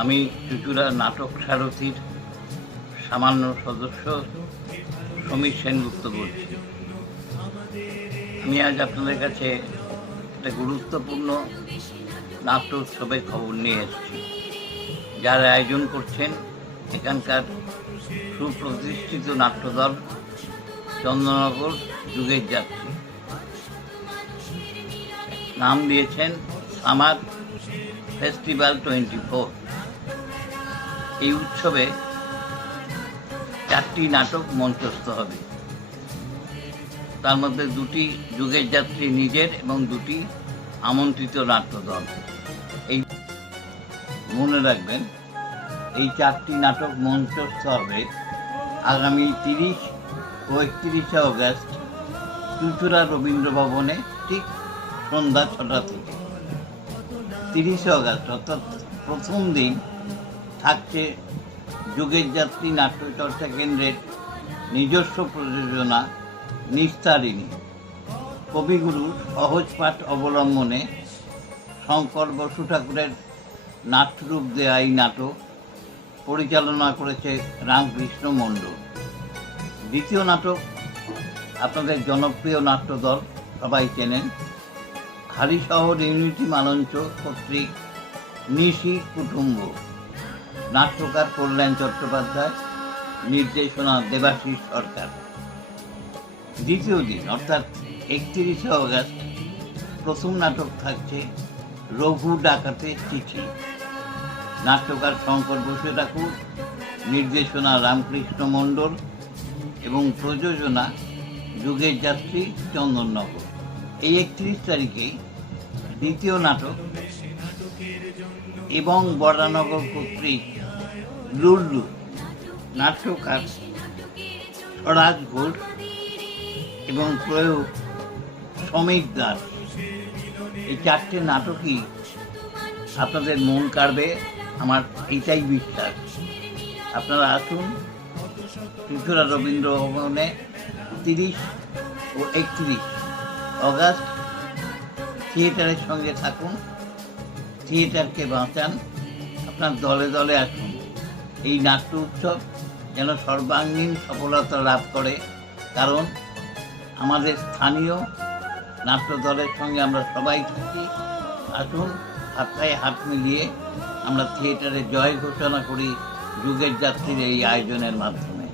আমি চুঁচুড়া নাটক সারথীর সামান্য সদস্য সমীর সেনগুপ্ত বলছি। আমি আজ আপনাদের কাছে একটা গুরুত্বপূর্ণ নাট্য উৎসবের খবর নিয়ে এসেছি। যার আয়োজন করছেন এখানকার সুপ্রতিষ্ঠিত নাট্যদল চন্দননগর যুগের যাত্রী। নাম দিয়েছেন সামার ফেস্টিভ্যাল 24। এই উৎসবে 4টি নাটক মঞ্চস্থ হবে। তার মধ্যে 2টি যুগের যাত্রী নিজের এবং 2টি আমন্ত্রিত নাট্যদল। এই মনে রাখবেন, এই 4টি নাটক মঞ্চস্থ হবে আগামী 30 ও 31শে অগস্ট চুঁচুড়া রবীন্দ্র ভবনে ঠিক সন্ধ্যা 6টা থেকে। 30শে অগস্ট অর্থাৎ প্রথম দিন থাকছে যুগের যাত্রী নাট্যচর্চা কেন্দ্রের নিজস্ব প্রযোজনা নিস্তারিণী। কবিগুরুর সহজ পাঠ অবলম্বনে শঙ্কর বসু ঠাকুরের নাট্যরূপ দেয়া এই নাটক পরিচালনা করেছে রামকৃষ্ণ মণ্ডল। দ্বিতীয় নাটক আপনাদের জনপ্রিয় নাট্যদল সবাই চেনেন, হালিশহর ইউনিটি মালঞ্চ কর্তৃক নিশি কুটুম্ব। নাট্যকার কল্যাণ চট্টোপাধ্যায়, নির্দেশনা দেবাশিস সরকার। দ্বিতীয় দিন অর্থাৎ 31শে অগস্ট প্রথম নাটক থাকছে রঘু ডাকাতের চিঠি। নাট্যকার শঙ্কর বসু ঠাকুর, নির্দেশনা রামকৃষ্ণ মণ্ডল এবং প্রযোজনা যুগের যাত্রী চন্দননগর। এই 31 তারিখেই দ্বিতীয় নাটক এবং বরানগর কর্তৃক লুল্লু। নাট্যকার স্বরাজ ঘোষ এবং প্রয়োগ সমীর দাস। এই 4টে নাটকই আপনাদের মন কাড়বে, আমার এইটাই বিশ্বাস। আপনারা আসুন চুঁচুড়া রবীন্দ্র ভবনে 30 ও 31 অগস্ট। থিয়েটারের সঙ্গে থাকুন, থিয়েটারকে বাঁচান, আপনার দলে দলে আসুন। এই নাট্য উৎসব যেন সর্বাঙ্গীন সফলতা লাভ করে, কারণ আমাদের স্থানীয় নাট্য দলের সঙ্গে আমরা সবাই থাকি। আসুন, হাতায় হাত মিলিয়ে আমরা থিয়েটারে জয় ঘোষণা করি যুগের যাত্রীর এই আয়োজনের মাধ্যমে।